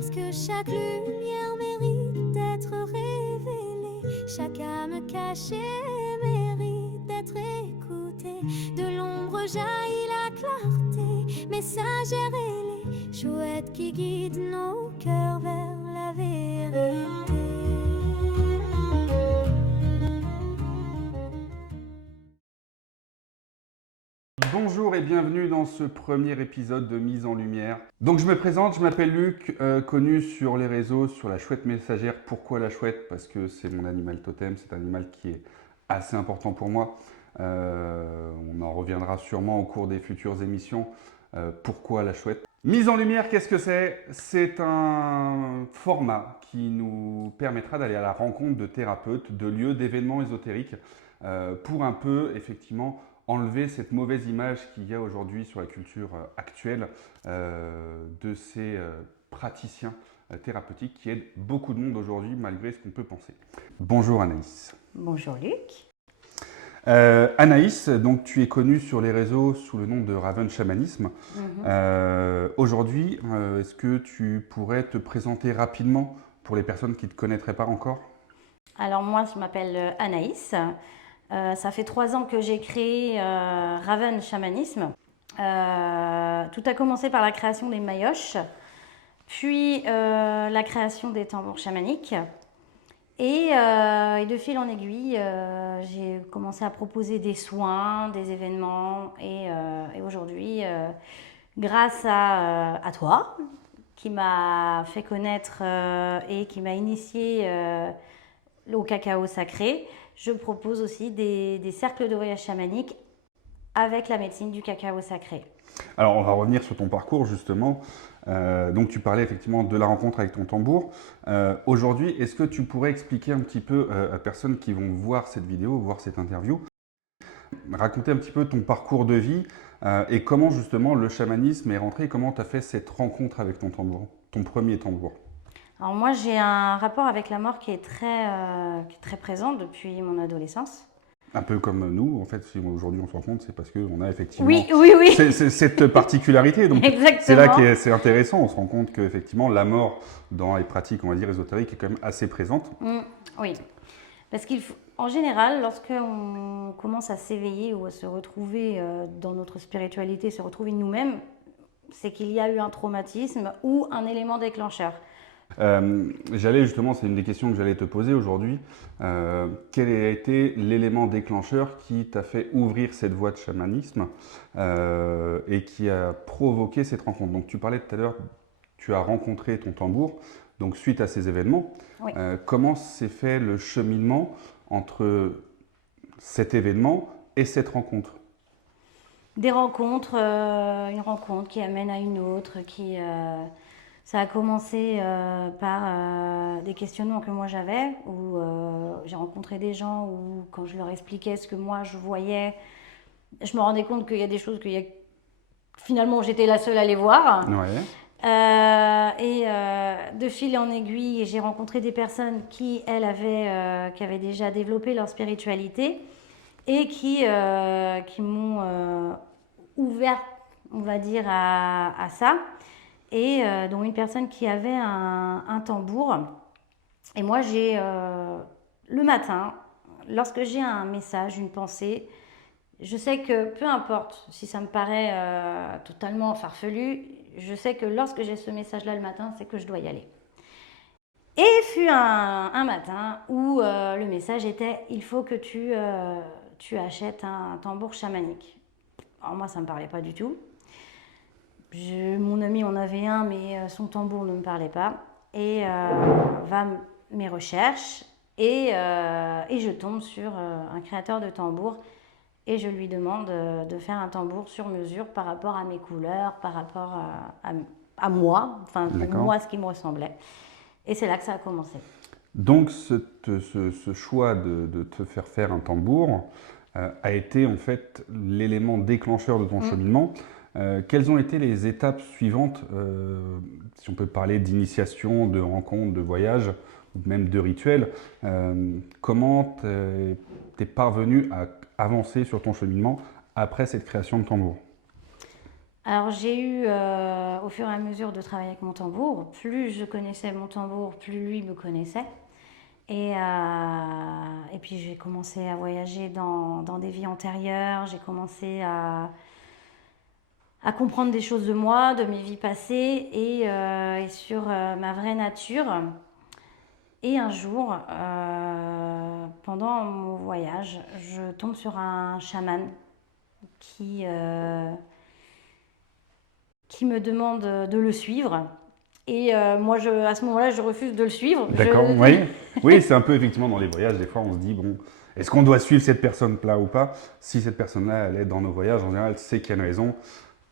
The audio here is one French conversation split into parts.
Parce que chaque lumière mérite d'être révélée, chaque âme cachée mérite d'être écoutée. De l'ombre jaillit la clarté, messagère ailée, chouette qui guide nos cœurs vers la vérité. Bonjour et bienvenue dans ce premier épisode de Mise en Lumière. Donc je me présente, je m'appelle Luc, connu sur les réseaux, sur la chouette messagère. Pourquoi la chouette? Parce que c'est mon animal totem, c'est un animal qui est assez important pour moi. On en reviendra sûrement au cours des futures émissions. Pourquoi la chouette? Mise en lumière, qu'est-ce que c'est? C'est un format qui nous permettra d'aller à la rencontre de thérapeutes, de lieux, d'événements ésotériques pour un peu, effectivement, enlever cette mauvaise image qu'il y a aujourd'hui sur la culture actuelle de ces praticiens thérapeutiques qui aident beaucoup de monde aujourd'hui malgré ce qu'on peut penser. Bonjour Anaïs. Bonjour Luc. Anaïs, donc tu es connue sur les réseaux sous le nom de Raven Chamanisme. Aujourd'hui, est-ce que tu pourrais te présenter rapidement pour les personnes qui ne te connaîtraient pas encore? Alors moi je m'appelle Anaïs. Ça fait 3 ans que j'ai créé Raven Chamanisme. Tout a commencé par la création des maillotches, puis la création des tambours chamaniques. Et de fil en aiguille, j'ai commencé à proposer des soins, des événements. Et aujourd'hui, grâce à toi, qui m'a fait connaître et qui m'a initié au cacao sacré, je propose aussi des cercles de voyage chamanique avec la médecine du cacao sacré. Alors, on va revenir sur ton parcours justement. Donc, tu parlais effectivement de la rencontre avec ton tambour. Aujourd'hui, est-ce que tu pourrais expliquer un petit peu à personnes qui vont voir cette vidéo, voir cette interview, raconter un petit peu ton parcours de vie et comment justement le chamanisme est rentré, comment tu as fait cette rencontre avec ton tambour, ton premier tambour? Alors moi, j'ai un rapport avec la mort qui est très présent depuis mon adolescence. Un peu comme nous, en fait, si aujourd'hui on se rend compte, c'est parce qu'on a effectivement Oui. c'est cette particularité. Donc Exactement. c'est là que c'est intéressant, on se rend compte qu'effectivement la mort dans les pratiques, on va dire, ésotériques est quand même assez présente. Oui, parce qu'en général, lorsqu'on commence à s'éveiller ou à se retrouver dans notre spiritualité, se retrouver nous-mêmes, c'est qu'il y a eu un traumatisme ou un élément déclencheur. J'allais justement, c'est une des questions que j'allais te poser aujourd'hui. Quel a été l'élément déclencheur qui t'a fait ouvrir cette voie de chamanisme et qui a provoqué cette rencontre? Donc tu parlais tout à l'heure, tu as rencontré ton tambour, donc suite à ces événements. Oui. Comment s'est fait le cheminement entre cet événement et cette rencontre? Des rencontres, une rencontre qui amène à une autre, ça a commencé par des questionnements que moi j'avais, où j'ai rencontré des gens où quand je leur expliquais ce que moi je voyais, je me rendais compte qu'il y a des choses finalement j'étais la seule à les voir. Ouais. De fil en aiguille, j'ai rencontré des personnes qui, elles, qui avaient déjà développé leur spiritualité et qui m'ont ouvert, on va dire, à ça. Et dont une personne qui avait un tambour. Et moi, le matin, lorsque j'ai un message, une pensée, je sais que peu importe si ça me paraît totalement farfelu, je sais que lorsque j'ai ce message-là le matin, c'est que je dois y aller. Et fut un matin où le message était « il faut que tu achètes un tambour chamanique ». Alors moi, ça ne me parlait pas du tout. Mon ami en avait un, mais son tambour ne me parlait pas. Et va mes recherches et je tombe sur un créateur de tambour et je lui demande de faire un tambour sur mesure par rapport à mes couleurs, par rapport à moi, enfin pour moi ce qui me ressemblait. Et c'est là que ça a commencé. Donc ce choix de te faire un tambour a été en fait l'élément déclencheur de ton cheminement. Quelles ont été les étapes suivantes, si on peut parler d'initiation, de rencontre, de voyage, ou même de rituel? Comment t'es parvenu à avancer sur ton cheminement après cette création de tambour? Alors j'ai eu, au fur et à mesure de travailler avec mon tambour, plus je connaissais mon tambour, plus lui me connaissait. Et puis j'ai commencé à voyager dans des vies antérieures, j'ai commencé à comprendre des choses de moi, de mes vies passées et sur ma vraie nature. Et un jour, pendant mon voyage, je tombe sur un chaman qui, euh, qui me demande de le suivre. Et moi, à ce moment-là, je refuse de le suivre. D'accord, oui. Oui, c'est un peu effectivement dans les voyages, des fois on se dit, bon, est-ce qu'on doit suivre cette personne-là ou pas? Si cette personne-là, elle est dans nos voyages, en général, c'est qu'il y a une raison.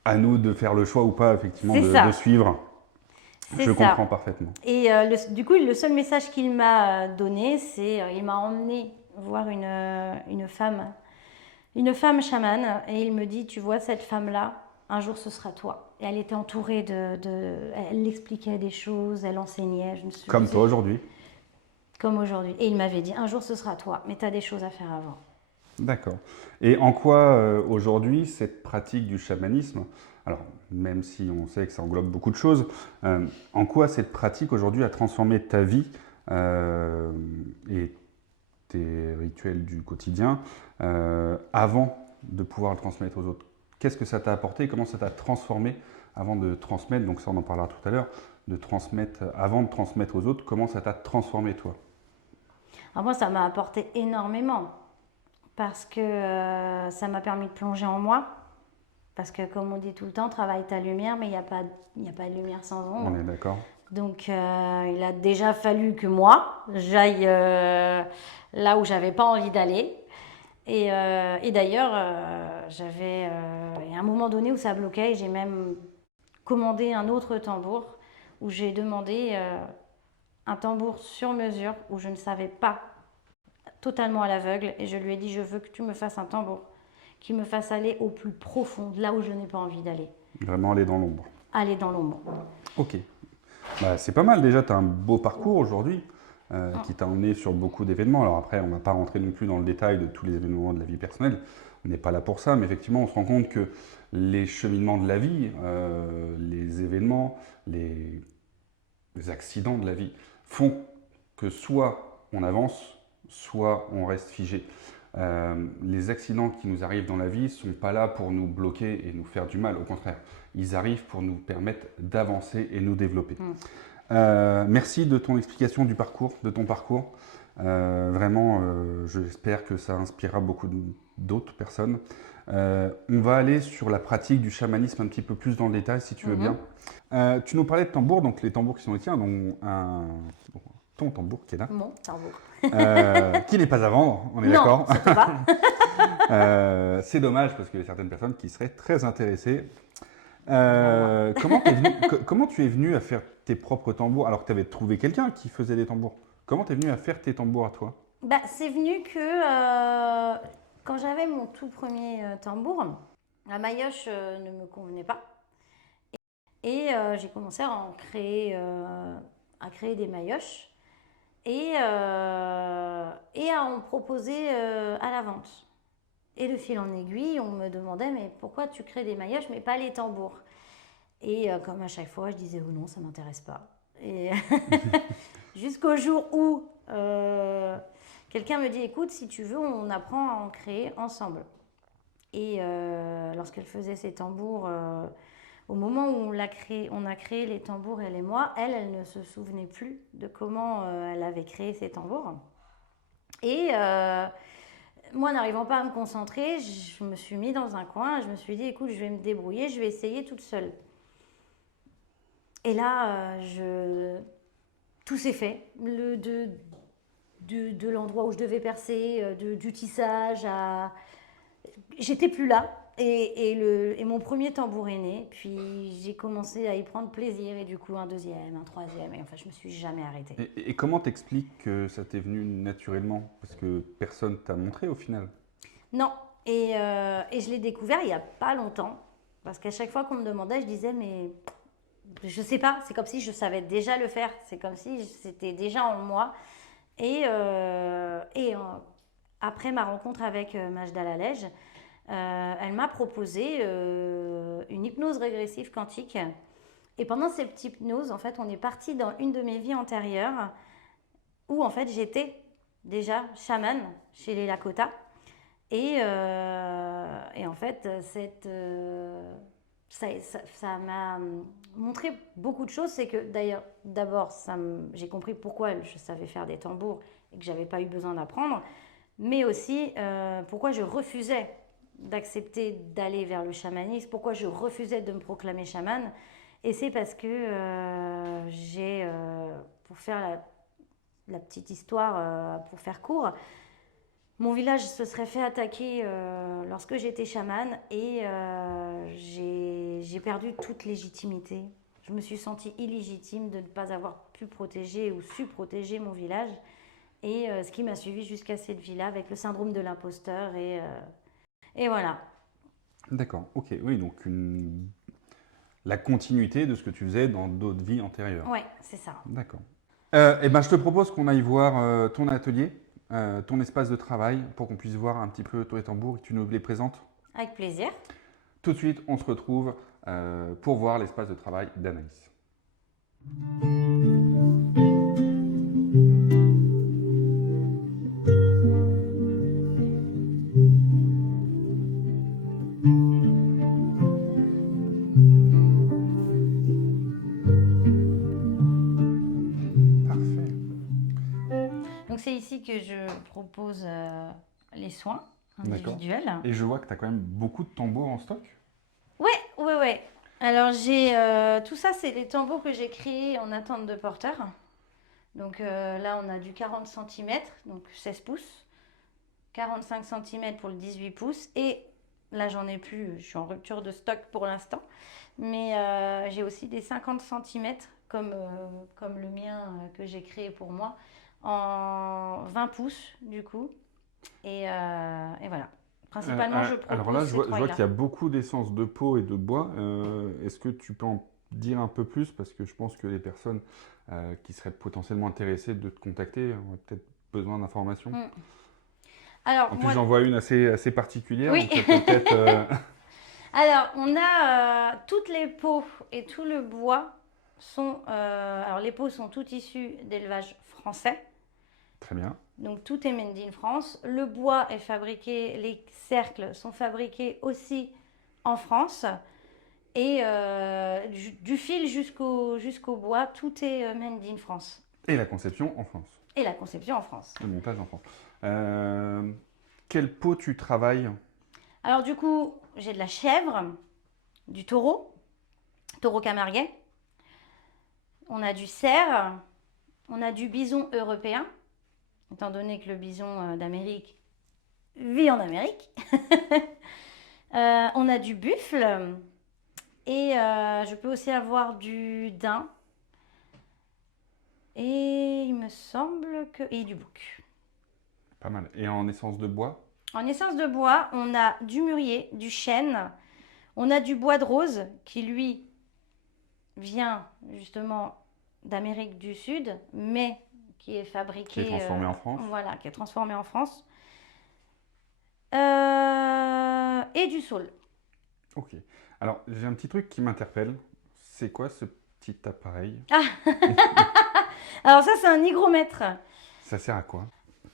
À nous de faire le choix ou pas, effectivement, C'est de ça. suivre. C'est Je ça. comprends parfaitement. Du coup, le seul message qu'il m'a donné, c'est il m'a emmené voir une femme chamane, et il me dit, tu vois cette femme-là, un jour ce sera toi. Et elle était entourée elle expliquait des choses, elle enseignait, je me suis Comme toi aujourd'hui. comme aujourd'hui. Et il m'avait dit, un jour ce sera toi, mais tu as des choses à faire avant. D'accord. Et en quoi aujourd'hui cette pratique du chamanisme, alors même si on sait que ça englobe beaucoup de choses, en quoi cette pratique aujourd'hui a transformé ta vie euh, et tes rituels du quotidien avant de pouvoir le transmettre aux autres? Qu'est-ce que ça t'a apporté et comment ça t'a transformé avant de transmettre? Donc ça on en parlera tout à l'heure, de transmettre, avant de transmettre aux autres, comment ça t'a transformé toi? Alors moi, ça m'a apporté énormément parce que ça m'a permis de plonger en moi. Parce que comme on dit tout le temps, travaille ta lumière, mais il y a pas de lumière sans On ombre. est d'accord? Donc il a déjà fallu que moi, j'aille là où j'avais pas envie d'aller. Et d'ailleurs, il y a un moment donné où ça bloquait et j'ai même commandé un autre tambour où j'ai demandé un tambour sur mesure où je ne savais pas, totalement à l'aveugle, et je lui ai dit, je veux que tu me fasses un tambour qui me fasse aller au plus profond, là où je n'ai pas envie d'aller, Vraiment aller dans l'ombre. aller dans l'ombre. Ok. Bah, c'est pas mal déjà, tu as un beau parcours aujourd'hui qui t'a emmené sur beaucoup d'événements. Alors après, on ne va pas rentrer non plus dans le détail de tous les événements de la vie personnelle, on n'est pas là pour ça, mais effectivement, on se rend compte que les cheminements de la vie, les événements, les accidents de la vie font que soit on avance, soit on reste figé. Les accidents qui nous arrivent dans la vie ne sont pas là pour nous bloquer et nous faire du mal, au contraire, ils arrivent pour nous permettre d'avancer et nous développer. Merci de ton explication du parcours, de ton parcours. Vraiment, j'espère que ça inspirera beaucoup d'autres personnes. On va aller sur la pratique du chamanisme un petit peu plus dans le détail, si tu veux bien. Tu nous parlais de tambours, donc les tambours qui sont les tiens, donc ton tambour qui est là, Mon tambour. qui n'est pas à vendre, on est Non, d'accord. surtout pas. C'est dommage parce qu'il y a certaines personnes qui seraient très intéressées. Comment tu es venu à faire tes propres tambours alors que tu avais trouvé quelqu'un qui faisait des tambours? Comment tu es venu à faire tes tambours à toi? Bah, c'est venu que quand j'avais mon tout premier tambour, la maillotche ne me convenait pas. Et j'ai commencé à créer des maillotches et à en proposer à la vente. Et de fil en aiguille, on me demandait, mais pourquoi tu crées des maillotches mais pas les tambours? Et comme à chaque fois, je disais, oh non, ça m'intéresse pas. Et jusqu'au jour où quelqu'un me dit, écoute, si tu veux, on apprend à en créer ensemble. Et lorsqu'elle faisait ses tambours, au moment où on a créé les tambours, elle et moi, elle ne se souvenait plus de comment elle avait créé ses tambours. Et moi, n'arrivant pas à me concentrer, je me suis mis dans un coin et je me suis dit, écoute, je vais me débrouiller, je vais essayer toute seule. Et là, tout s'est fait. De l'endroit où je devais percer, du tissage à... J'étais plus là. Et mon premier tambour est né. Puis j'ai commencé à y prendre plaisir. Et du coup, un deuxième, un troisième. Et enfin, je me suis jamais arrêtée. Et comment t'expliques que ça t'est venu naturellement? Parce que personne t'a montré au final. Non. Et je l'ai découvert il n'y a pas longtemps. Parce qu'à chaque fois qu'on me demandait, je disais, mais je sais pas. C'est comme si je savais déjà le faire. C'est comme si c'était déjà en moi. Et après ma rencontre avec Majda Lalège, elle m'a proposé une hypnose régressive quantique. Et pendant cette hypnose, en fait, on est parti dans une de mes vies antérieures où, en fait, j'étais déjà chamane chez les Lakota. Et en fait, ça m'a montré beaucoup de choses. C'est que d'ailleurs, d'abord, j'ai compris pourquoi je savais faire des tambours et que j'avais pas eu besoin d'apprendre, mais aussi pourquoi je refusais d'accepter d'aller vers le chamanisme, pourquoi je refusais de me proclamer chamane. Et c'est parce que pour faire la petite histoire, pour faire court, mon village se serait fait attaquer lorsque j'étais chamane et j'ai perdu toute légitimité. Je me suis sentie illégitime de ne pas avoir pu protéger ou su protéger mon village. Et ce qui m'a suivi jusqu'à cette vie-là avec le syndrome de l'imposteur. Et voilà. D'accord, ok. Oui, donc la continuité de ce que tu faisais dans d'autres vies antérieures. Ouais, c'est ça. D'accord. Eh ben, je te propose qu'on aille voir ton atelier, ton espace de travail, pour qu'on puisse voir un petit peu tous les tambours et que tu nous les présentes. Avec plaisir. Tout de suite, on se retrouve pour voir l'espace de travail d'Anaïs. Parfait. Donc c'est ici que je propose les soins D'accord. individuels. Et je vois que tu as quand même beaucoup de tambours en stock. Ouais. Alors j'ai tout ça, c'est les tambours que j'ai créés en attente de porteur. Donc là, on a du 40 cm, donc 16 pouces, 45 cm pour le 18 pouces. Et là, j'en ai plus, je suis en rupture de stock pour l'instant. Mais j'ai aussi des 50 cm comme le mien que j'ai créé pour moi, en 20 pouces du coup. Et voilà. Principalement, je propose alors là, ces je vois trois-là. qu'il y a beaucoup d'essence de peau et de bois. Est-ce que tu peux en dire un peu plus? Parce que je pense que les personnes qui seraient potentiellement intéressées de te contacter auraient peut-être besoin d'informations. Alors, En plus, moi, j'en vois une assez particulière. Oui. Donc ça peut peut-être, alors, on a toutes les peaux et tout le bois sont. Alors, les peaux sont toutes issues d'élevage français. Très bien. Donc, tout est made in France. Le bois est fabriqué, les cercles sont fabriqués aussi en France. Et du fil jusqu'au bois, tout est made in France. Et la conception en France. Et la conception en France. Le montage en France. Quelle peau tu travailles? Alors, du coup, j'ai de la chèvre, du taureau camarguais. On a du cerf, on a du bison européen, étant donné que le bison d'Amérique vit en Amérique. On a du buffle et je peux aussi avoir du daim. Et il me semble que... Et du bouc. Pas mal. Et en essence de bois? En essence de bois, on a du mûrier, du chêne, on a du bois de rose qui, lui, vient justement d'Amérique du Sud, mais qui est fabriqué... Qui est transformé en France. Voilà, qui est transformé en France. Et du saule. Ok. Alors, j'ai un petit truc qui m'interpelle. C'est quoi ce petit appareil? Alors ça, c'est un hygromètre. Ça sert à quoi?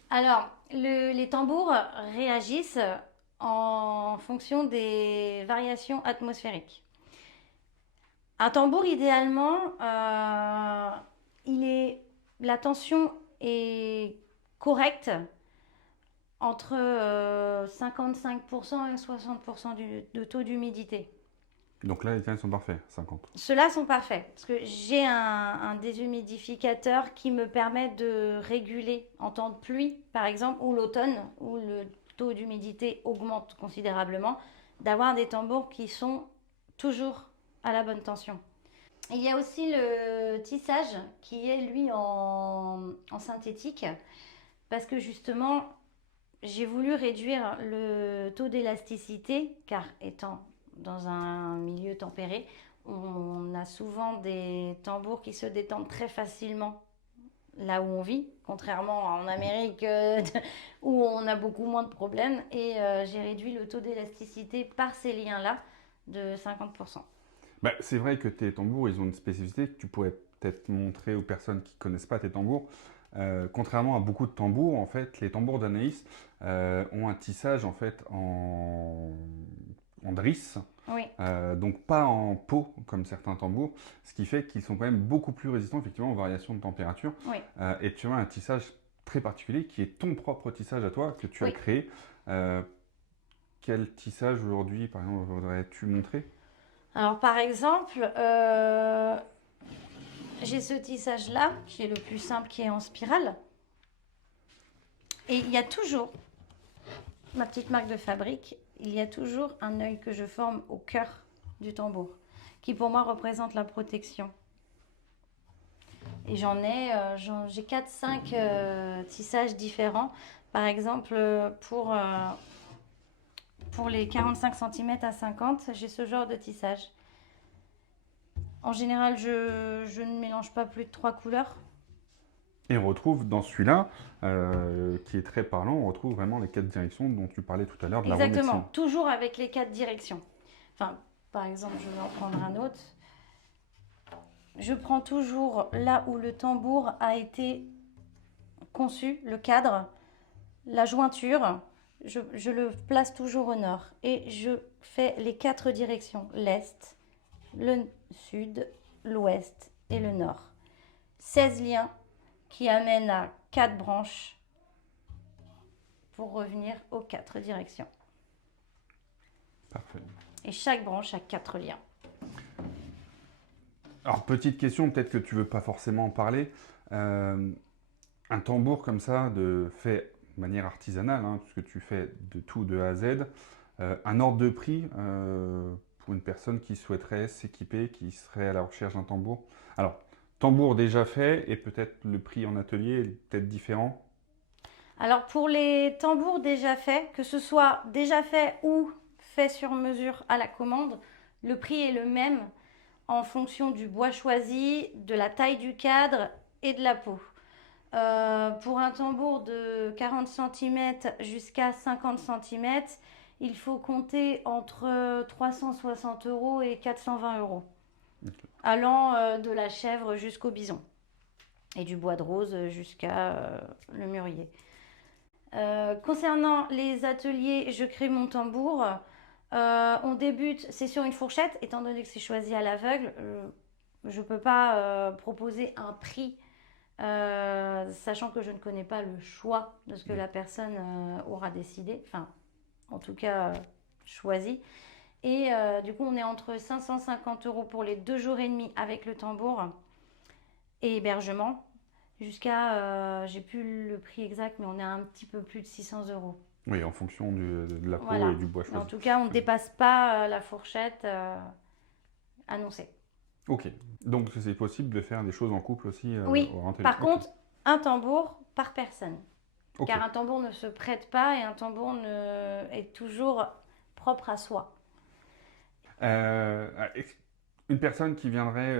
Alors, les tambours réagissent en fonction des variations atmosphériques. Un tambour, idéalement, la tension est correcte entre 55% et 60% de taux d'humidité. Donc là, les tiens, ils sont parfaits, 50. Ceux-là sont parfaits parce que j'ai un déshumidificateur qui me permet de réguler en temps de pluie, par exemple, ou l'automne, où le taux d'humidité augmente considérablement, d'avoir des tambours qui sont toujours à la bonne tension. Il y a aussi le tissage qui est, lui, en synthétique, parce que justement, j'ai voulu réduire le taux d'élasticité, car étant dans un milieu tempéré, on a souvent des tambours qui se détendent très facilement là où on vit, contrairement en Amérique où on a beaucoup moins de problèmes. Et j'ai réduit le taux d'élasticité par ces liens-là de 50%. Bah, c'est vrai que tes tambours, ils ont une spécificité que tu pourrais peut-être montrer aux personnes qui ne connaissent pas tes tambours. Contrairement à beaucoup de tambours, en fait, les tambours d'Anaïs ont un tissage en fait en drisse, Oui, donc pas en peau comme certains tambours, ce qui fait qu'ils sont quand même beaucoup plus résistants effectivement aux variations de température. oui. Et tu as un tissage très particulier qui est ton propre tissage à toi que tu as Oui. créé. Quel tissage aujourd'hui, par exemple, voudrais-tu montrer? Alors par exemple, j'ai ce tissage-là, qui est le plus simple, qui est en spirale. Et il y a toujours, ma petite marque de fabrique, il y a toujours un œil que je forme au cœur du tambour, qui pour moi représente la protection. Et j'ai 4-5 tissages différents. Par exemple, pour les 45 cm à 50, j'ai ce genre de tissage. En général, je ne mélange pas plus de 3 couleurs. Et on retrouve dans celui-là, qui est très parlant, on retrouve vraiment les 4 directions dont tu parlais tout à l'heure de la roue Exactement, médecine. toujours avec les 4 directions. Enfin, par exemple, je vais en prendre un autre. Je prends toujours là où le tambour a été conçu, le cadre, la jointure. Je le place toujours au nord. Et je fais les 4 directions, l'est, le sud, l'ouest et le nord. 16 liens qui amènent à 4 branches pour revenir aux 4 directions. Parfait. Et chaque branche a 4 liens. Alors, petite question, peut-être que tu veux pas forcément en parler. Un tambour comme ça, fait de manière artisanale, hein, puisque tu fais de tout de A à Z, un ordre de prix pour une personne qui souhaiterait s'équiper, qui serait à la recherche d'un tambour. Alors, tambour déjà fait et peut-être le prix en atelier est peut-être différent. Alors pour les tambours déjà faits, que ce soit déjà fait ou fait sur mesure à la commande, le prix est le même en fonction du bois choisi, de la taille du cadre et de la peau. Pour un tambour de 40 cm jusqu'à 50 cm, il faut compter entre 360 € et 420 €, allant de la chèvre jusqu'au bison et du bois de rose jusqu'à le mûrier. Concernant les ateliers, je crée mon tambour. On débute, c'est sur une fourchette, étant donné que c'est choisi à l'aveugle. Je ne peux pas proposer un prix, sachant que je ne connais pas le choix de ce que la personne aura décidé, enfin, en tout cas, choisi. Et du coup, on est entre 550 € pour les 2 jours et demi avec le tambour et hébergement, jusqu'à, j'ai plus le prix exact, mais on est à un petit peu plus de 600 €. Oui, en fonction de la peau Voilà. et du bois Mais en choisi. tout cas, on ne dépasse pas la fourchette annoncée. Ok, donc c'est possible de faire des choses en couple aussi Oui, au atelier. par Ok. contre, un tambour par personne. Ok. Car un tambour ne se prête pas et un tambour est toujours propre à soi. Euh, une personne qui viendrait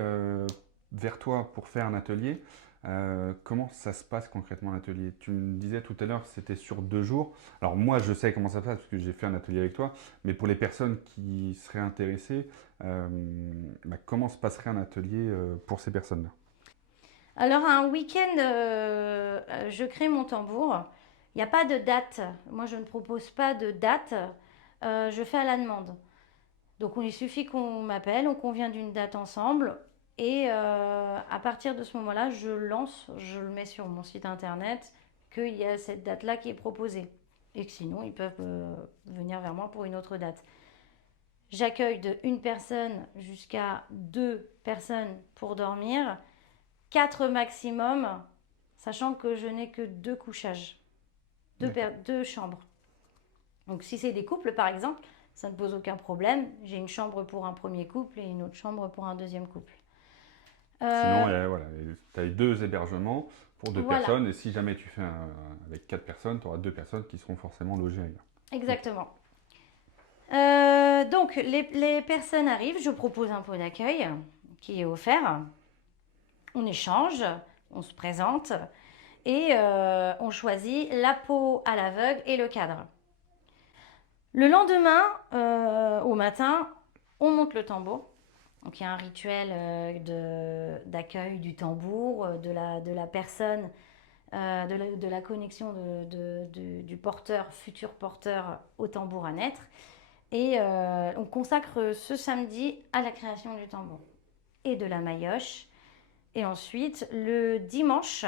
vers toi pour faire un atelier, comment ça se passe concrètement l'atelier? Tu me disais tout à l'heure que c'était sur 2 jours. Alors moi je sais comment ça se passe parce que j'ai fait un atelier avec toi, mais pour les personnes qui seraient intéressées, comment se passerait un atelier pour ces personnes-là? Alors, un week-end, je crée mon tambour. Il n'y a pas de date. Moi, je ne propose pas de date. Je fais à la demande. Donc, il suffit qu'on m'appelle, on convient d'une date ensemble. Et à partir de ce moment-là, je le mets sur mon site internet, qu'il y a cette date-là qui est proposée. Et que sinon, ils peuvent venir vers moi pour une autre date. J'accueille de 1 personne jusqu'à 2 personnes pour dormir. 4 maximum, sachant que je n'ai que 2 couchages, 2 chambres. Donc si c'est des couples par exemple, ça ne pose aucun problème. J'ai une chambre pour un premier couple et une autre chambre pour un deuxième couple. Sinon, voilà, tu as 2 hébergements pour 2 Voilà. personnes et si jamais tu fais avec 4 personnes, tu auras 2 personnes qui seront forcément logées ailleurs. Exactement. Donc les personnes arrivent, je propose un pot d'accueil qui est offert. On échange, on se présente et on choisit la peau à l'aveugle et le cadre. Le lendemain, au matin, on monte le tambour. Donc il y a un rituel d'accueil du tambour, de la personne, de la connexion du porteur, futur porteur au tambour à naître. Et on consacre ce samedi à la création du tambour et de la maillotche. Et ensuite, le dimanche,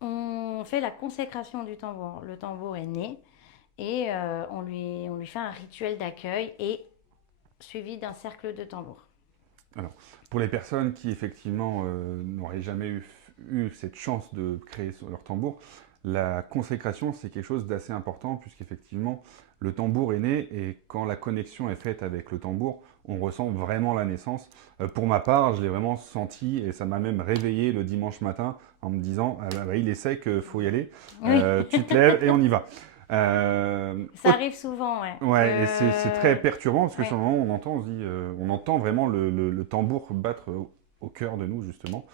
on fait la consécration du tambour. Le tambour est né et on lui fait un rituel d'accueil et suivi d'un cercle de tambour. Alors, pour les personnes qui effectivement n'auraient jamais eu cette chance de créer leur tambour, la consécration c'est quelque chose d'assez important puisqu'effectivement le tambour est né et quand la connexion est faite avec le tambour, on ressent vraiment la naissance. Pour ma part, je l'ai vraiment senti et ça m'a même réveillé le dimanche matin en me disant ah bah, il est sec, faut y aller, Oui. tu te lèves et on y va. Ça arrive souvent, ouais. Ouais, et c'est très perturbant parce que Ouais. sur le moment, on entend vraiment le tambour battre au cœur de nous, justement.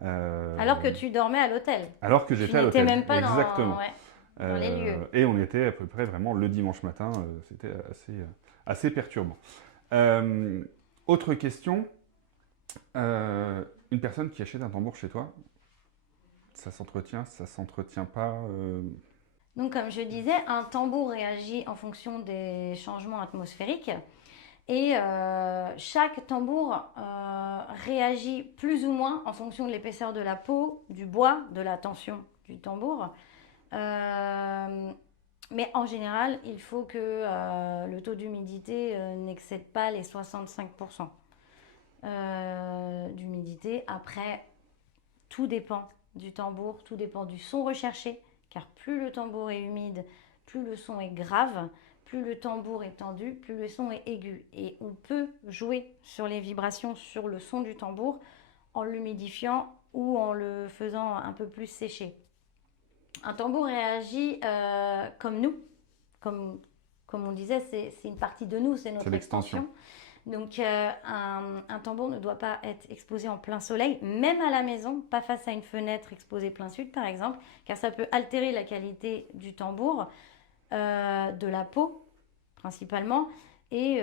Alors que tu dormais à l'hôtel. Alors que j'étais à Tu n'étais l'hôtel. même pas Exactement. dans les lieux. Et on était à peu près vraiment le dimanche matin. C'était assez perturbant. Autre question. Une personne qui achète un tambour chez toi, ça s'entretient pas Donc, comme je disais, un tambour réagit en fonction des changements atmosphériques. Et chaque tambour réagit plus ou moins en fonction de l'épaisseur de la peau, du bois, de la tension du tambour. Mais en général, il faut que le taux d'humidité n'excède pas les 65% d'humidité. Après, tout dépend du tambour, tout dépend du son recherché, car plus le tambour est humide, plus le son est grave, plus le tambour est tendu, plus le son est aigu. Et on peut jouer sur les vibrations, sur le son du tambour, en l'humidifiant ou en le faisant un peu plus sécher. Un tambour réagit comme nous, comme on disait, c'est une partie de nous, c'est notre extension. Donc un tambour ne doit pas être exposé en plein soleil, même à la maison, pas face à une fenêtre exposée plein sud par exemple, car ça peut altérer la qualité du tambour, de la peau principalement, et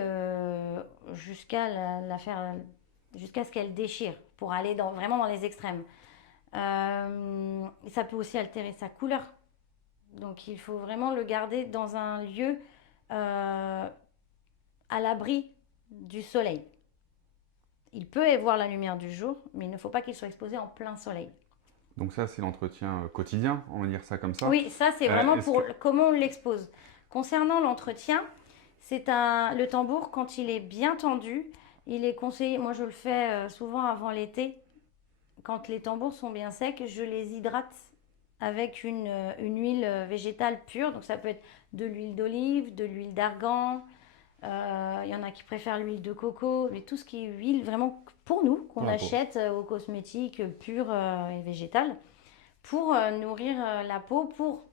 jusqu'à jusqu'à ce qu'elle déchire, pour aller vraiment dans les extrêmes. Ça peut aussi altérer sa couleur. Donc il faut vraiment le garder dans un lieu à l'abri du soleil. Il peut y voir la lumière du jour, mais il ne faut pas qu'il soit exposé en plein soleil. Donc ça, c'est l'entretien quotidien, on va dire ça comme ça. Oui, ça c'est vraiment pour comment on l'expose. Concernant l'entretien, le tambour, quand il est bien tendu, il est conseillé, moi je le fais souvent avant l'été, quand les tambours sont bien secs, je les hydrate avec une huile végétale pure. Donc ça peut être de l'huile d'olive, de l'huile d'argan. Il y en a qui préfèrent l'huile de coco, mais tout ce qui est huile vraiment pour nous, qu'on achète aux cosmétiques pures et végétales, pour nourrir la peau, pour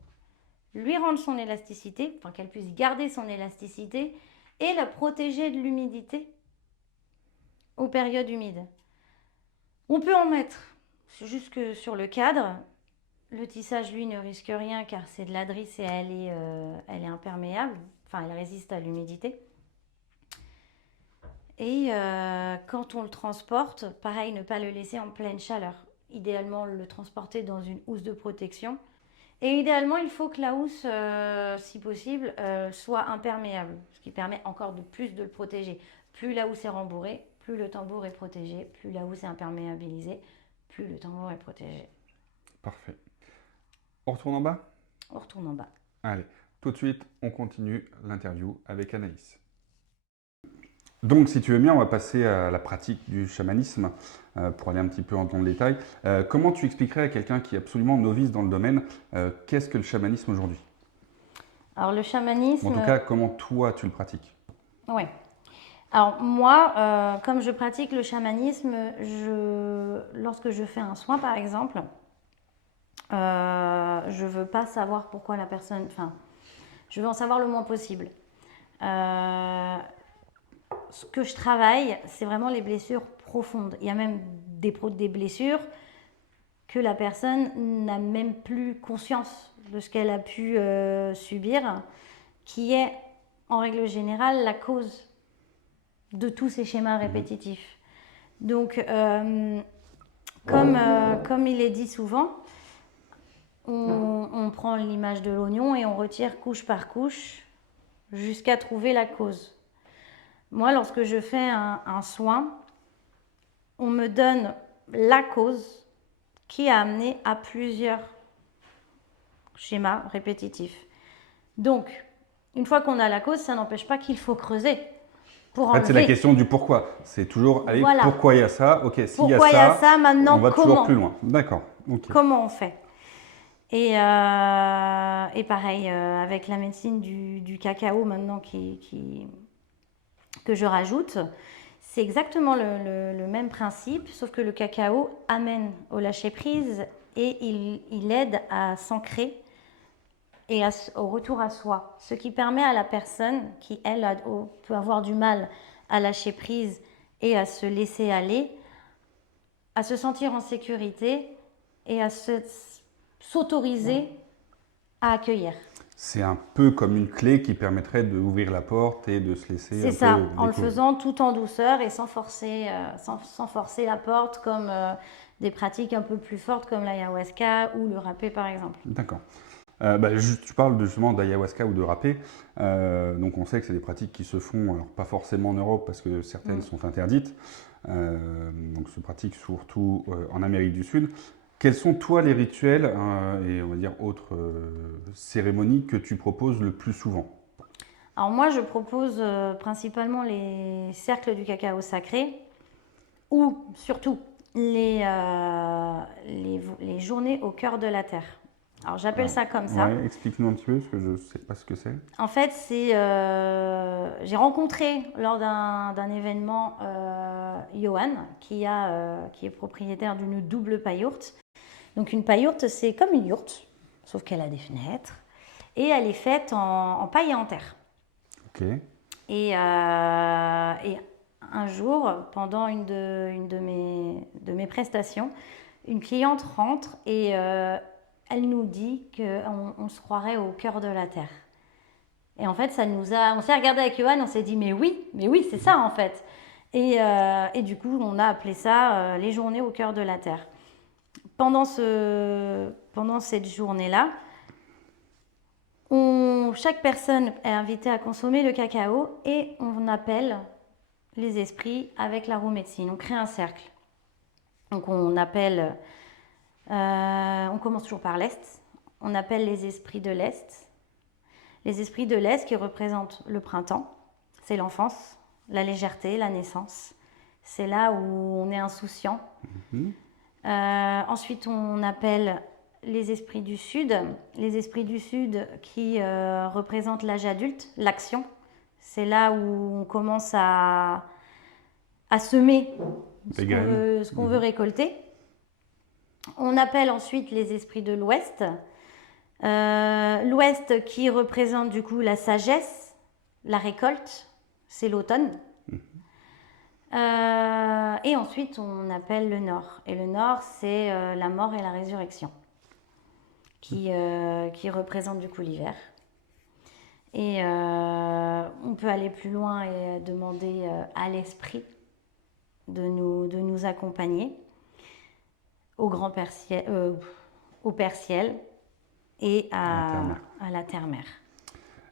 lui rendre son élasticité, pour qu'elle puisse garder son élasticité et la protéger de l'humidité aux périodes humides. On peut en mettre jusque sur le cadre. Le tissage, lui, ne risque rien car c'est de la drisse et elle est imperméable, enfin elle résiste à l'humidité. Et quand on le transporte, pareil, ne pas le laisser en pleine chaleur. Idéalement, le transporter dans une housse de protection. Et idéalement, il faut que la housse, si possible, soit imperméable, ce qui permet encore de plus de le protéger. Plus la housse est rembourrée, plus le tambour est protégé, plus la housse est imperméabilisée, plus le tambour est protégé. Parfait. On retourne en bas ? On retourne en bas. Allez, tout de suite, on continue l'interview avec Anaïs. Donc, si tu veux bien, on va passer à la pratique du chamanisme pour aller un petit peu dans le détail. Comment tu expliquerais à quelqu'un qui est absolument novice dans le domaine, qu'est-ce que le chamanisme aujourd'hui ? Alors, le chamanisme... En tout cas, comment toi, tu le pratiques ? Oui. Alors, moi, comme je pratique le chamanisme, lorsque je fais un soin, par exemple, je ne veux pas savoir pourquoi la personne... Enfin, je veux en savoir le moins possible. Ce que je travaille, c'est vraiment les blessures profondes. Il y a même des blessures que la personne n'a même plus conscience de ce qu'elle a pu subir, qui est en règle générale la cause de tous ces schémas répétitifs. Donc, comme il est dit souvent, on prend l'image de l'oignon et on retire couche par couche jusqu'à trouver la cause. Moi, lorsque je fais un soin, on me donne la cause qui a amené à plusieurs schémas répétitifs. Donc, une fois qu'on a la cause, ça n'empêche pas qu'il faut creuser pour En fait, c'est la enlever. question du pourquoi. C'est toujours, allez, Voilà. pourquoi il y a ça? Ok, s'il y a Pourquoi il y a ça, maintenant, on va toujours comment? plus loin. D'accord. Ok. Comment on fait? Et pareil, avec la médecine du cacao maintenant que je rajoute, c'est exactement le même principe, sauf que le cacao amène au lâcher-prise et il aide à s'ancrer et au retour à soi. Ce qui permet à la personne qui, elle, peut avoir du mal à lâcher prise et à se laisser aller, à se sentir en sécurité et à s'autoriser à accueillir. C'est un peu comme une clé qui permettrait d'ouvrir la porte et de se laisser C'est ça, en le découvrir. faisant tout en douceur et sans forcer la porte comme des pratiques un peu plus fortes comme l'ayahuasca ou le rapé par exemple. D'accord. Tu parles justement d'ayahuasca ou de rapé. Donc on sait que c'est des pratiques qui se font, alors pas forcément en Europe parce que certaines sont interdites. Donc se pratiquent surtout en Amérique du Sud. Quels sont toi les rituels et on va dire autres cérémonies que tu proposes le plus souvent? Alors moi je propose principalement les cercles du cacao sacré ou surtout les journées au cœur de la terre. Alors j'appelle ça comme ça. Ouais, explique-nous un petit peu parce que je ne sais pas ce que c'est. En fait, j'ai rencontré lors d'un événement Johan qui est propriétaire d'une double pailloute. Donc une pailloute, c'est comme une yourte, sauf qu'elle a des fenêtres et elle est faite en paille et en terre. Ok. Et un jour, pendant une de mes prestations, une cliente rentre et elle nous dit qu'on se croirait au cœur de la terre. Et en fait, on s'est regardé avec Johan, on s'est dit mais oui, c'est ça en fait. Et du coup, on a appelé ça les journées au cœur de la terre. Pendant cette journée-là, chaque personne est invitée à consommer le cacao et on appelle les esprits avec la roue médecine. On crée un cercle. Donc on commence toujours par l'Est. On appelle les esprits de l'Est. Les esprits de l'Est qui représentent le printemps, c'est l'enfance, la légèreté, la naissance. C'est là où on est insouciant. Ensuite, on appelle les esprits du Sud. Les esprits du Sud qui représentent l'âge adulte, l'action. C'est là où on commence à semer ce qu'on veut récolter. On appelle ensuite les esprits de l'Ouest. L'Ouest qui représente du coup la sagesse, la récolte, c'est l'automne. Et ensuite on appelle le Nord. Et le Nord c'est la mort et la résurrection qui représente du coup l'hiver. Et on peut aller plus loin et demander à l'esprit de nous accompagner au grand Père Ciel, au Père Ciel et à la Terre-Mère.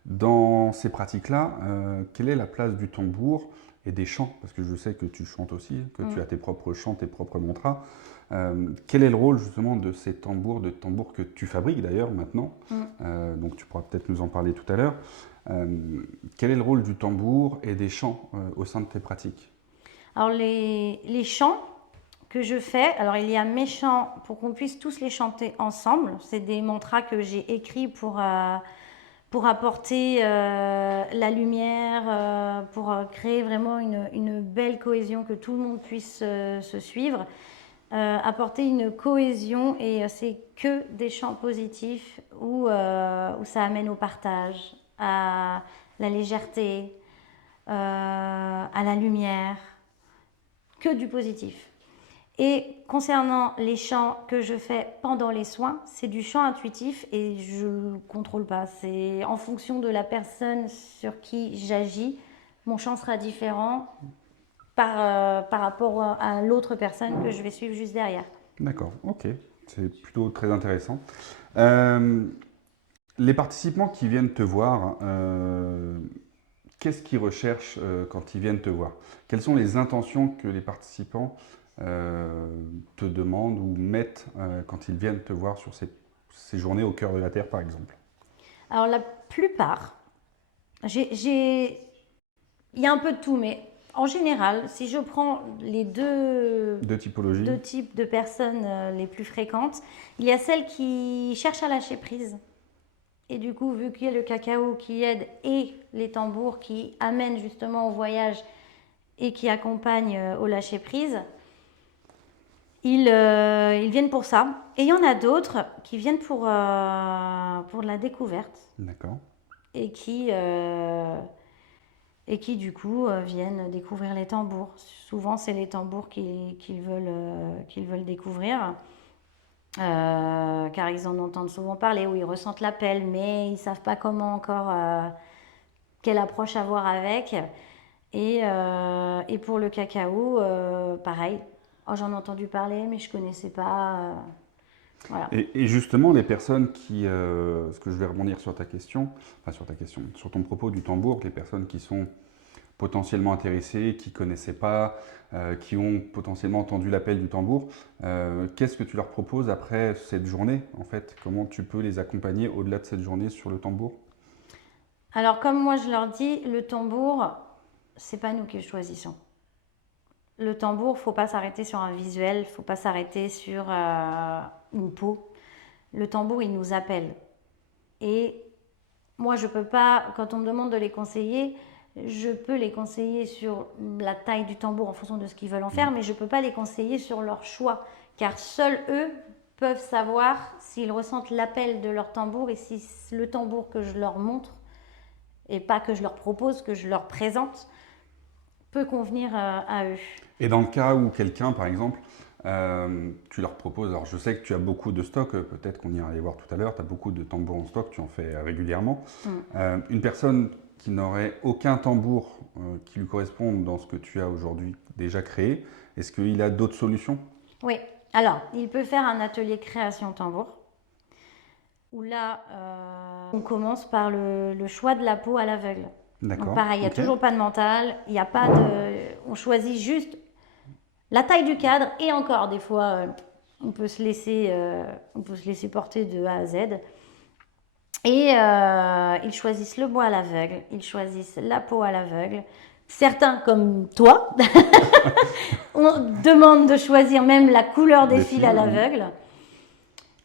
Dans ces pratiques-là, quelle est la place du tambour et des chants? Parce que je sais que tu chantes aussi, que tu as tes propres chants, tes propres mantras. Quel est le rôle justement de ces tambours, que tu fabriques d'ailleurs maintenant? Donc tu pourras peut-être nous en parler tout à l'heure. Quel est le rôle du tambour et des chants au sein de tes pratiques? Alors les chants que je fais, alors il y a mes chants pour qu'on puisse tous les chanter ensemble. C'est des mantras que j'ai écrits pour apporter la lumière, pour créer vraiment une belle cohésion, que tout le monde puisse se suivre. Apporter une cohésion et c'est que des chants positifs où ça amène au partage, à la légèreté, à la lumière, que du positif. Et concernant les chants que je fais pendant les soins, c'est du chant intuitif et je ne contrôle pas. C'est en fonction de la personne sur qui j'agis, mon chant sera différent par rapport à l'autre personne que je vais suivre juste derrière. D'accord, ok. C'est plutôt très intéressant. Euh, les participants qui viennent te voir, qu'est-ce qu'ils recherchent quand ils viennent te voir? Quelles sont les intentions que les participants te demandent ou mettent quand ils viennent te voir sur ces journées au cœur de la Terre, par exemple? Alors la plupart, il y a un peu de tout, mais en général, si je prends les Deux typologies. deux types de personnes les plus fréquentes, il y a celles qui cherchent à lâcher prise. Et du coup, vu qu'il y a le cacao qui aide et les tambours qui amènent justement au voyage et qui accompagnent au lâcher prise, ils viennent pour ça. Et il y en a d'autres qui viennent pour la découverte D'accord. et qui du coup viennent découvrir les tambours. Souvent, c'est les tambours qu'ils veulent découvrir. Car ils en entendent souvent parler, ou ils ressentent l'appel, mais ils ne savent pas comment encore, quelle approche avoir avec. Et pour le cacao, pareil. Oh, j'en ai entendu parler, mais je ne connaissais pas. Voilà. Et justement, les personnes ce que je vais rebondir sur sur ton propos du tambour, les personnes qui sont potentiellement intéressés, qui ne connaissaient pas, qui ont potentiellement entendu l'appel du tambour. Qu'est-ce que tu leur proposes après cette journée, en fait? Comment tu peux les accompagner au-delà de cette journée sur le tambour? Alors, comme moi je leur dis, le tambour, c'est pas nous qui le choisissons. Le tambour, faut pas s'arrêter sur un visuel, faut pas s'arrêter sur une peau. Le tambour, il nous appelle. Et moi, je peux pas, quand on me demande de les conseiller, je peux les conseiller sur la taille du tambour en fonction de ce qu'ils veulent en faire, mais je ne peux pas les conseiller sur leur choix, car seuls eux peuvent savoir s'ils ressentent l'appel de leur tambour et si le tambour que je leur montre, et pas que je leur propose, que je leur présente, peut convenir à eux. Et dans le cas où quelqu'un, par exemple, tu leur proposes, alors je sais que tu as beaucoup de stocks, peut-être qu'on ira les voir tout à l'heure, tu as beaucoup de tambours en stock, tu en fais régulièrement. Une personne qui n'aurait aucun tambour qui lui corresponde dans ce que tu as aujourd'hui déjà créé, est-ce qu'il a d'autres solutions? Oui, alors il peut faire un atelier création tambour, où là on commence par le choix de la peau à l'aveugle. D'accord. Donc pareil, il n'y a ok. toujours pas de mental, il n'y a pas de... On choisit juste la taille du cadre et encore des fois on peut se laisser porter de A à Z. Et ils choisissent le bois à l'aveugle, ils choisissent la peau à l'aveugle. Certains, comme toi, on demande de choisir même la couleur des fils à l'aveugle.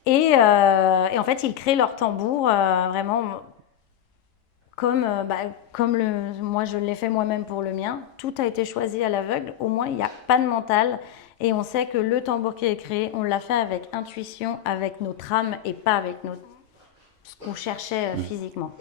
Et en fait, ils créent leur tambour vraiment comme moi je l'ai fait moi-même pour le mien. Tout a été choisi à l'aveugle, au moins il n'y a pas de mental. Et on sait que le tambour qui est créé, on l'a fait avec intuition, avec notre âme et pas avec ce qu'on cherchait physiquement.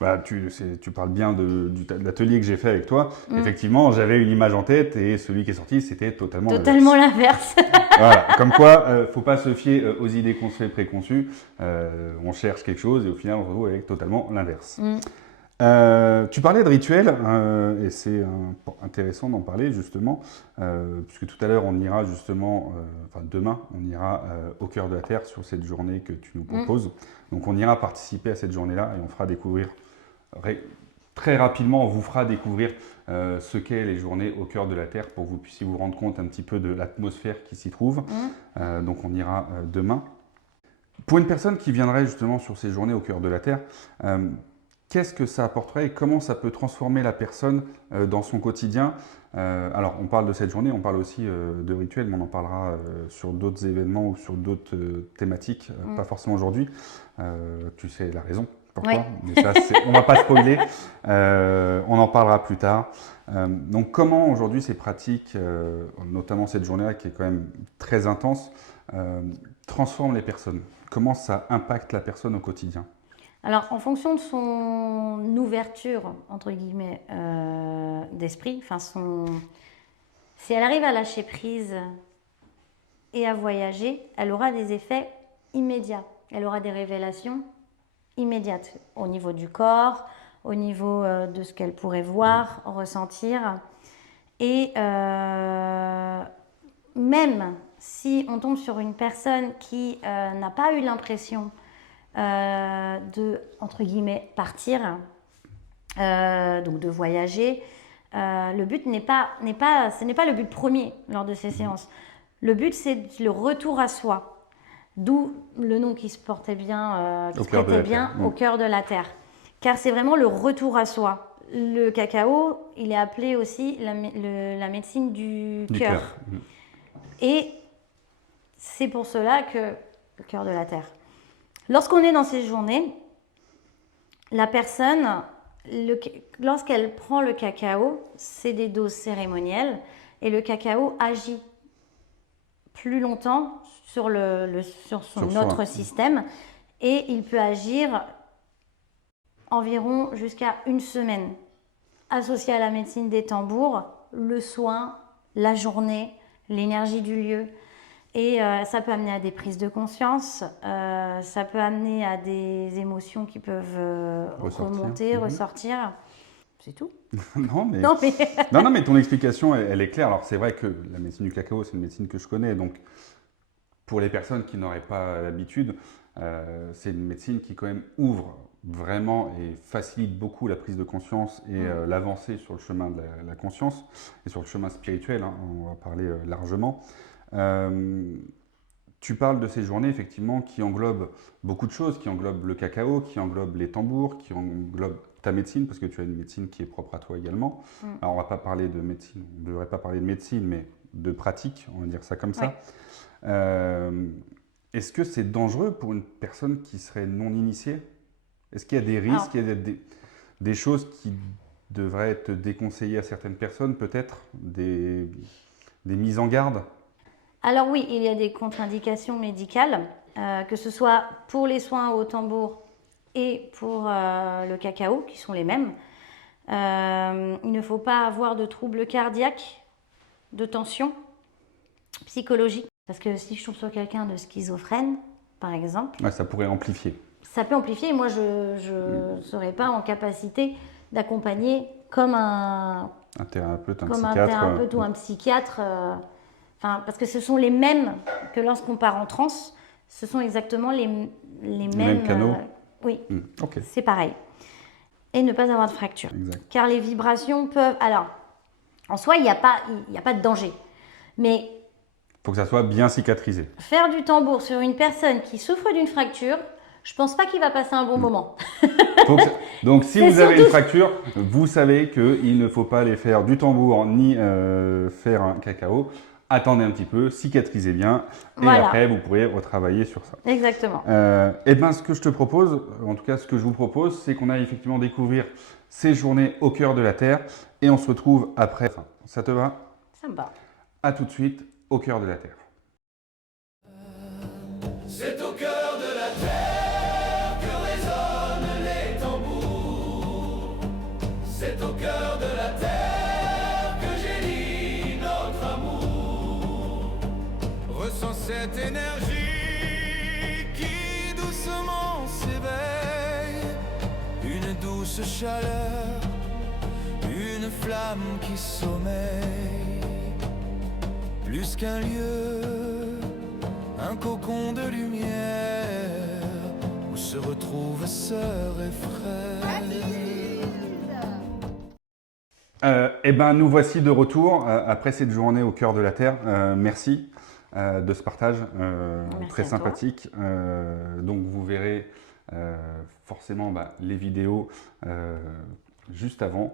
Bah, tu parles bien de l'atelier que j'ai fait avec toi. Effectivement, j'avais une image en tête et celui qui est sorti, c'était totalement l'inverse. Voilà, comme quoi, faut pas se fier aux idées qu'on se fait préconçues. On cherche quelque chose et au final, on se retrouve avec totalement l'inverse. Tu parlais de rituels et c'est intéressant d'en parler justement, puisque tout à l'heure, on ira justement, demain, on ira au cœur de la Terre sur cette journée que tu nous proposes. Donc, on ira participer à cette journée-là et on fera découvrir très rapidement, on vous fera découvrir ce qu'est les journées au cœur de la Terre pour que vous puissiez vous rendre compte un petit peu de l'atmosphère qui s'y trouve. Donc on ira demain. Pour une personne qui viendrait justement sur ces journées au cœur de la Terre, qu'est-ce que ça apporterait et comment ça peut transformer la personne dans son quotidien? Alors on parle de cette journée, on parle aussi de rituels, mais on en parlera sur d'autres événements ou sur d'autres thématiques, pas forcément aujourd'hui. Tu sais la raison. Pourquoi? Mais ça, on ne va pas spoiler, on en parlera plus tard. Donc comment aujourd'hui ces pratiques, notamment cette journée-là qui est quand même très intense, transforment les personnes? Comment ça impacte la personne au quotidien? Alors en fonction de son ouverture, entre guillemets, d'esprit, si elle arrive à lâcher prise et à voyager, elle aura des effets immédiats. Elle aura des révélations immédiates au niveau du corps, au niveau de ce qu'elle pourrait voir, ressentir. Et même si on tombe sur une personne qui n'a pas eu l'impression de, entre guillemets, partir, donc de voyager, le but ce n'est pas le but premier lors de ces séances. Le but, c'est le retour à soi. D'où le nom qui se portait bien, qui se prêtait bien, au cœur de la terre. Car c'est vraiment le retour à soi. Le cacao, il est appelé aussi la médecine du cœur. Et c'est pour cela que le cœur de la terre. Lorsqu'on est dans ces journées, la personne, lorsqu'elle prend le cacao, c'est des doses cérémonielles et le cacao agit plus longtemps sur notre système et il peut agir environ jusqu'à une semaine, associé à la médecine des tambours, le soin, la journée, l'énergie du lieu. Et ça peut amener à des prises de conscience, ça peut amener à des émotions qui peuvent remonter, ressortir. C'est tout. Non, mais ton explication, elle est claire. Alors, c'est vrai que la médecine du cacao, c'est une médecine que je connais. Donc, pour les personnes qui n'auraient pas l'habitude, c'est une médecine qui, quand même, ouvre vraiment et facilite beaucoup la prise de conscience et l'avancée sur le chemin de la conscience et sur le chemin spirituel. Hein, on va parler largement. Tu parles de ces journées, effectivement, qui englobent beaucoup de choses, qui englobent le cacao, qui englobent les tambours, qui englobent ta médecine, parce que tu as une médecine qui est propre à toi également. Alors, on ne va pas parler de médecine, on ne devrait pas parler de médecine, mais de pratique, on va dire ça comme ça. Est-ce que c'est dangereux pour une personne qui serait non initiée? Est-ce qu'il y a des risques, il y a des choses qui devraient être déconseillées à certaines personnes, peut-être des mises en garde? Alors oui, il y a des contre-indications médicales, que ce soit pour les soins au tambour et pour le cacao, qui sont les mêmes. Il ne faut pas avoir de troubles cardiaques, de tension psychologique. Parce que si je tombe sur quelqu'un de schizophrène, par exemple... Ouais, ça pourrait amplifier. Ça peut amplifier. Moi, je ne serais pas en capacité d'accompagner comme un thérapeute, ou un psychiatre. Parce que ce sont les mêmes que lorsqu'on part en transe. Ce sont exactement les mêmes canaux. Oui, Okay. C'est pareil. Et ne pas avoir de fracture. Exact. Car les vibrations peuvent... Alors, en soi, il n'y a pas de danger. Mais... Il faut que ça soit bien cicatrisé. Faire du tambour sur une personne qui souffre d'une fracture, je ne pense pas qu'il va passer un bon moment. Donc, si vous avez une fracture, vous savez qu'il ne faut pas aller faire du tambour ni faire un cacao. Attendez un petit peu, cicatrisez bien, et après, vous pourrez retravailler sur ça. Exactement. Et bien, ce que je te propose, en tout cas, ce que je vous propose, c'est qu'on aille effectivement découvrir ces journées au cœur de la Terre, et on se retrouve après. Ça te va? Ça me va. À tout de suite, au cœur de la Terre. C'est au cœur de la terre que résonnent les tambours. C'est au cœur de la terre que gémit notre amour. Ressens cette énergie qui doucement s'éveille. Une douce chaleur, une flamme qui sommeille. Plus qu'un lieu, un cocon de lumière où se retrouvent sœurs et frères. Eh ben, nous voici de retour après cette journée au cœur de la Terre. Merci de ce partage très sympathique. Donc vous verrez forcément les vidéos juste avant.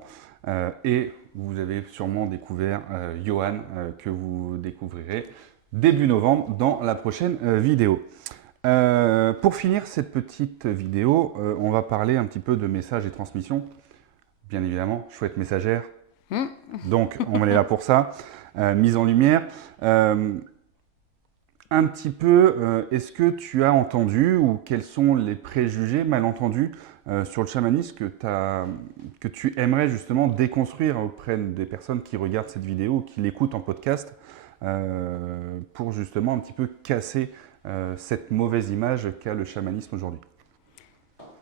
Et vous avez sûrement découvert Johan que vous découvrirez début novembre dans la prochaine vidéo. Pour finir cette petite vidéo, on va parler un petit peu de messages et transmission. Bien évidemment, chouette messagère. Donc, on est là pour ça. Mise en lumière. Un petit peu, est-ce que tu as entendu ou quels sont les préjugés, malentendus sur le chamanisme que tu aimerais justement déconstruire auprès des personnes qui regardent cette vidéo ou qui l'écoutent en podcast? pour justement un petit peu casser cette mauvaise image qu'a le chamanisme aujourd'hui?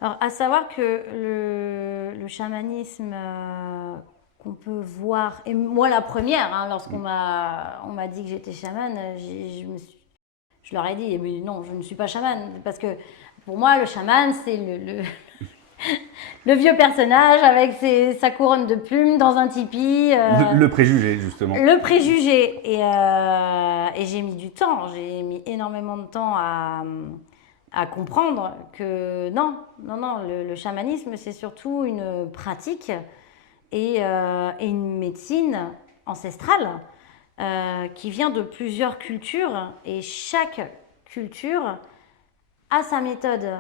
Alors, à savoir que le chamanisme qu'on peut voir, et moi la première, hein, lorsqu'on m'a dit que j'étais chamane, je leur ai dit, mais non, je ne suis pas chamane, parce que pour moi, le chaman, c'est le vieux personnage avec sa couronne de plumes dans un tipi. Le préjugé, justement. Le préjugé. Et j'ai mis du temps, j'ai mis énormément de temps à comprendre que non, le chamanisme, c'est surtout une pratique et une médecine ancestrale qui vient de plusieurs cultures, et chaque culture a sa méthode.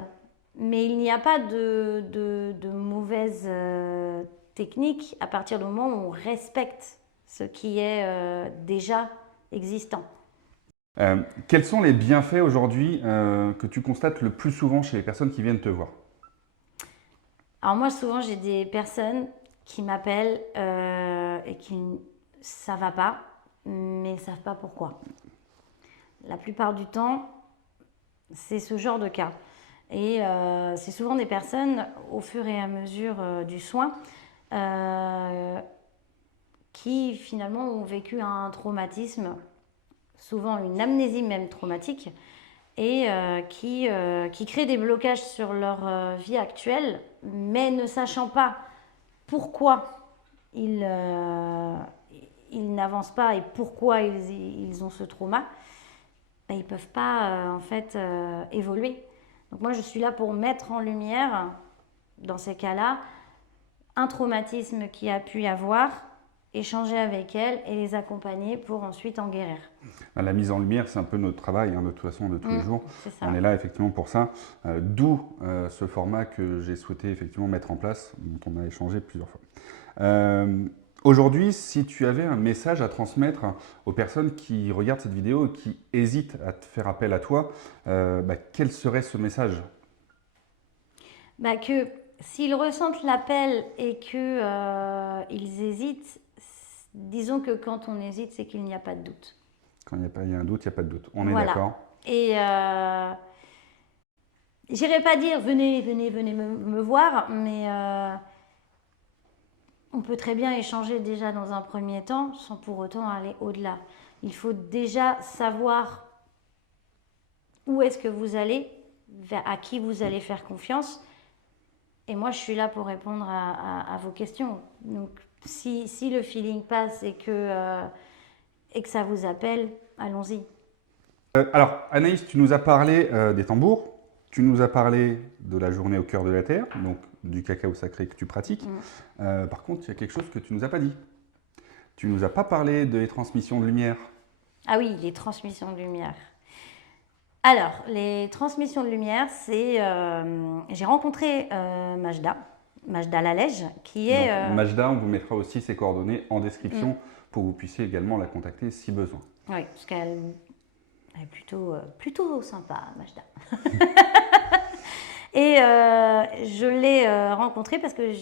Mais il n'y a pas de mauvaise technique à partir du moment où on respecte ce qui est déjà existant. Quels sont les bienfaits aujourd'hui que tu constates le plus souvent chez les personnes qui viennent te voir? Alors moi, souvent, j'ai des personnes qui m'appellent et ça va pas, mais ils ne savent pas pourquoi. La plupart du temps, c'est ce genre de cas. Et c'est souvent des personnes, au fur et à mesure du soin, qui finalement ont vécu un traumatisme, souvent une amnésie même traumatique, et qui créent des blocages sur leur vie actuelle, mais ne sachant pas pourquoi ils n'avancent pas et pourquoi ils ont ce trauma, ben, ils ne peuvent pas en fait évoluer. Donc moi, je suis là pour mettre en lumière, dans ces cas-là, un traumatisme qu'il y a pu y avoir, échanger avec elles et les accompagner pour ensuite en guérir. La mise en lumière, c'est un peu notre travail, hein, de toute façon, de tous les jours. C'est ça. On est là effectivement pour ça. D'où ce format que j'ai souhaité effectivement mettre en place, dont on a échangé plusieurs fois. Aujourd'hui, si tu avais un message à transmettre aux personnes qui regardent cette vidéo et qui hésitent à te faire appel à toi, quel serait ce message? Que s'ils ressentent l'appel et qu'ils hésitent, disons que quand on hésite, c'est qu'il n'y a pas de doute. Quand il y a un doute, il n'y a pas de doute. On est Voilà. d'accord? Et j'irai pas dire venez me voir, mais on peut très bien échanger déjà dans un premier temps sans pour autant aller au-delà. Il faut déjà savoir où est-ce que vous allez, à qui vous allez faire confiance. Et moi, je suis là pour répondre à vos questions. Donc, si le feeling passe et que ça vous appelle, allons-y. Alors, Anaïs, tu nous as parlé des tambours, tu nous as parlé de la journée au cœur de la Terre, donc du cacao sacré que tu pratiques. Par contre, il y a quelque chose que tu ne nous as pas dit. Tu ne nous as pas parlé des transmissions de lumière. Ah oui, les transmissions de lumière. Alors, les transmissions de lumière, c'est... j'ai rencontré Majda Lalège, qui est... Donc, Majda, on vous mettra aussi ses coordonnées en description pour que vous puissiez également la contacter si besoin. Oui, parce qu'elle est plutôt sympa, Majda. Et je l'ai rencontrée parce que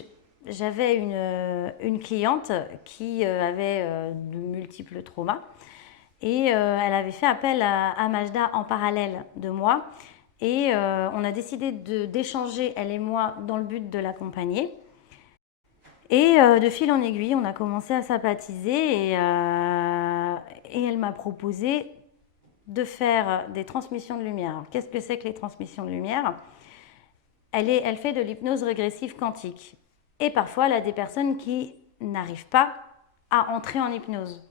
j'avais une cliente qui avait de multiples traumas. Et elle avait fait appel à Majda en parallèle de moi. Et on a décidé d'échanger, elle et moi, dans le but de l'accompagner. Et de fil en aiguille, on a commencé à sympathiser et elle m'a proposé de faire des transmissions de lumière. Qu'est-ce que c'est que les transmissions de lumière? Elle fait de l'hypnose régressive quantique. Et parfois, elle a des personnes qui n'arrivent pas à entrer en hypnose.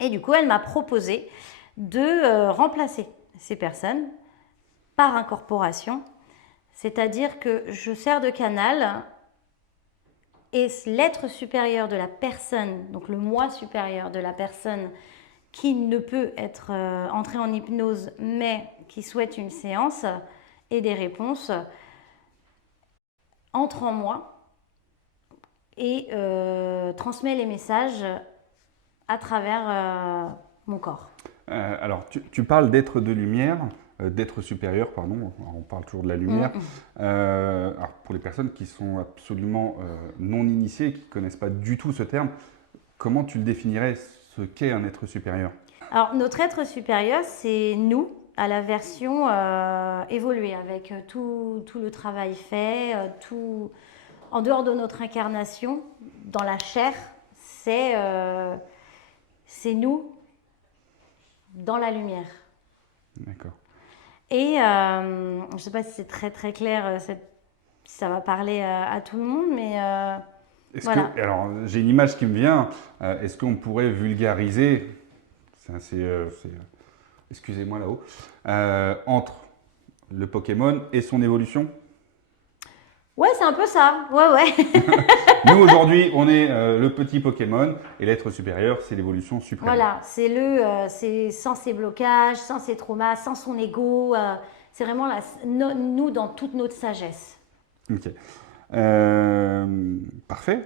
Et du coup, elle m'a proposé de remplacer ces personnes par incorporation. C'est-à-dire que je sers de canal et l'être supérieur de la personne, donc le moi supérieur de la personne qui ne peut être entré en hypnose, mais qui souhaite une séance et des réponses, entre en moi et transmet les messages à travers mon corps. Alors, tu parles d'être de lumière, d'être supérieur, pardon, on parle toujours de la lumière. Alors, pour les personnes qui sont absolument non initiées, qui ne connaissent pas du tout ce terme, comment tu le définirais, ce qu'est un être supérieur? Alors, notre être supérieur, c'est nous, à la version évoluée, avec tout le travail fait, tout en dehors de notre incarnation, dans la chair, c'est nous dans la lumière. D'accord. Et je ne sais pas si c'est très très clair, si ça va parler à tout le monde, mais voilà. Alors, j'ai une image qui me vient. Est-ce qu'on pourrait vulgariser, excusez-moi là-haut, entre le Pokémon et son évolution? Ouais, c'est un peu ça. Ouais. Nous, aujourd'hui, on est le petit Pokémon et l'être supérieur, c'est l'évolution suprême. Voilà, c'est sans ses blocages, sans ses traumas, sans son ego. C'est vraiment nous dans toute notre sagesse. Ok. Parfait.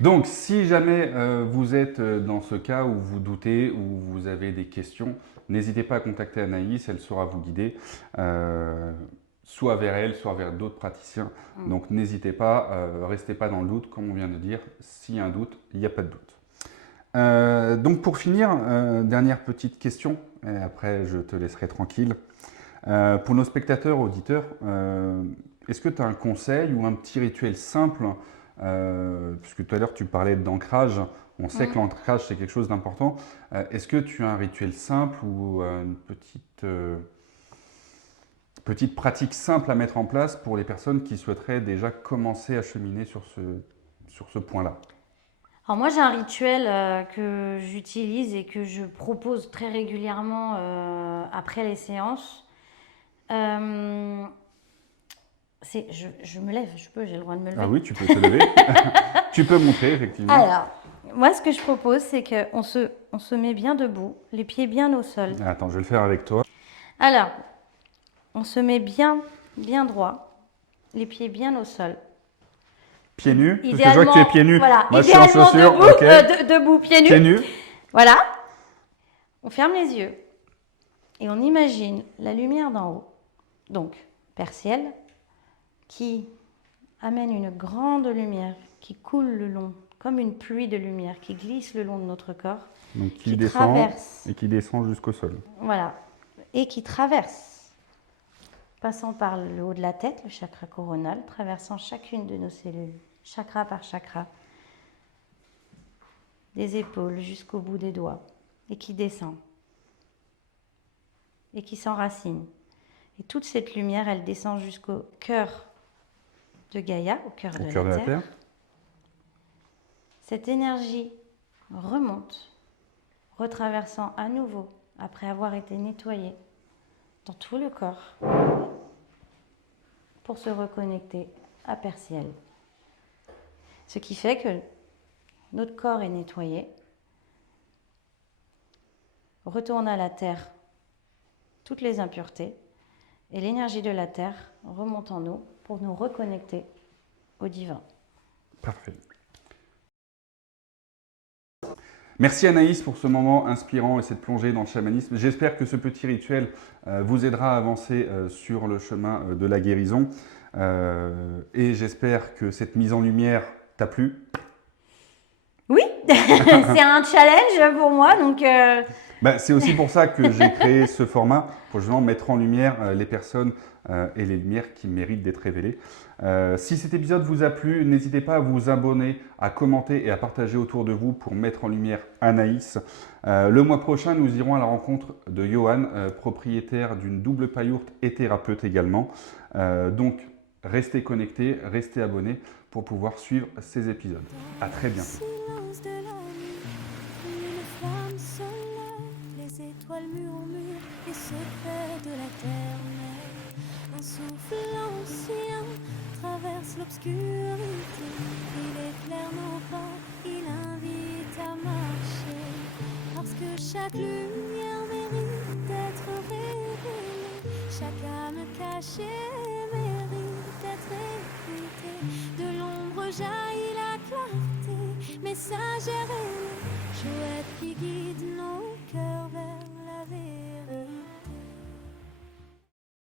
Donc, si jamais vous êtes dans ce cas où vous doutez, où vous avez des questions, n'hésitez pas à contacter Anaïs, elle saura vous guider, soit vers elle, soit vers d'autres praticiens. Donc, n'hésitez pas, restez pas dans le doute, comme on vient de dire. S'il y a un doute, il n'y a pas de doute. Donc, pour finir, dernière petite question, et après je te laisserai tranquille. Pour nos spectateurs, auditeurs, est-ce que tu as un conseil ou un petit rituel simple, puisque tout à l'heure tu parlais d'ancrage, on sait que l'ancrage c'est quelque chose d'important. Est-ce que tu as un rituel simple ou une petite pratique simple à mettre en place pour les personnes qui souhaiteraient déjà commencer à cheminer sur ce point-là? Alors moi j'ai un rituel que j'utilise et que je propose très régulièrement après les séances. Je me lève, j'ai le droit de me lever. Ah oui, tu peux te lever. Tu peux montrer, effectivement. Alors, moi ce que je propose, c'est qu'on se met bien debout, les pieds bien au sol. Attends, je vais le faire avec toi. Alors, on se met bien droit, les pieds bien au sol. Pieds nus, parce que je vois que tu es pieds nus. Voilà, moi je suis en chaussures. debout, debout, pieds nus. Pieds nus. Voilà. On ferme les yeux et on imagine la lumière d'en haut. Donc, Père Ciel, qui amène une grande lumière qui coule le long, comme une pluie de lumière qui glisse le long de notre corps. Donc qui descend traverse. Et qui descend jusqu'au sol. Voilà. Et qui traverse, passant par le haut de la tête, le chakra coronal, traversant chacune de nos cellules, chakra par chakra, des épaules jusqu'au bout des doigts, et qui descend, et qui s'enracine. Et toute cette lumière, elle descend jusqu'au cœur de Gaïa, au cœur de la Terre. Cette énergie remonte, retraversant à nouveau, après avoir été nettoyée, dans tout le corps, pour se reconnecter à Père Ciel. Ce qui fait que notre corps est nettoyé, retourne à la Terre toutes les impuretés, et l'énergie de la Terre remonte en nous pour nous reconnecter au divin. Parfait. Merci Anaïs pour ce moment inspirant et cette plongée dans le chamanisme. J'espère que ce petit rituel vous aidera à avancer sur le chemin de la guérison. Et j'espère que cette mise en lumière t'a plu. Oui, c'est un challenge pour moi, donc... C'est aussi pour ça que j'ai créé ce format, pour justement mettre en lumière les personnes et les lumières qui méritent d'être révélées. Si cet épisode vous a plu, n'hésitez pas à vous abonner, à commenter et à partager autour de vous pour mettre en lumière Anaïs. Le mois prochain, nous irons à la rencontre de Johan, propriétaire d'une double pailloute et thérapeute également. Donc, restez connectés, restez abonnés pour pouvoir suivre ces épisodes. À très bientôt. Silence de la nuit, une flamme se lève, les étoiles murmurent les secrets de la terre. Un souffle ancien traverse l'obscurité, il éclaire nos pas, il invite à marcher, parce que chaque lumière mérite d'être révélée, chaque âme cachée mérite d'être écoutée, de l'ombre jaillit la clarté, messagère ailée, chouette qui guide.